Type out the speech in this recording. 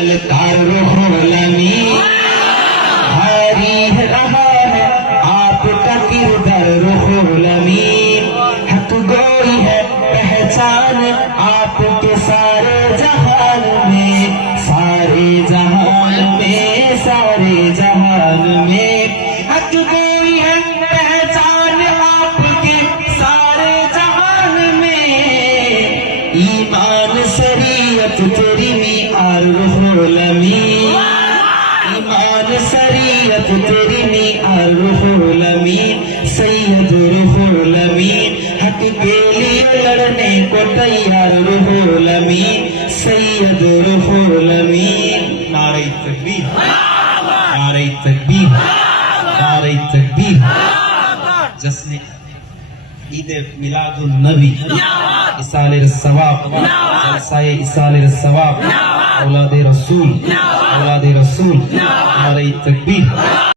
Car Ruhul अमीन भारी रहा है आपका किरदार रुहुल अमीन हक गोई है पहचान आपके सारे जहान में सारे जहान में सारे जहान में हक गोई है पहचान आपके सारे जहान में ईमान शरीयत तेरी मियार रुहुल अमीन ईमान शरीयत तेरी मियार रुहुल अमीन सैयद रुहुल अमीन हक के लिए लड़ने को तैयार रुहुल अमीन सैयद रुहुल अमीन नारे तकबीर नारे तकबीर नारे तकबीर जश्न ईद मिलादुन नबी इसाले सवाब जलसाए इसाले सवाब औलादे रसूल नारे तकबीर।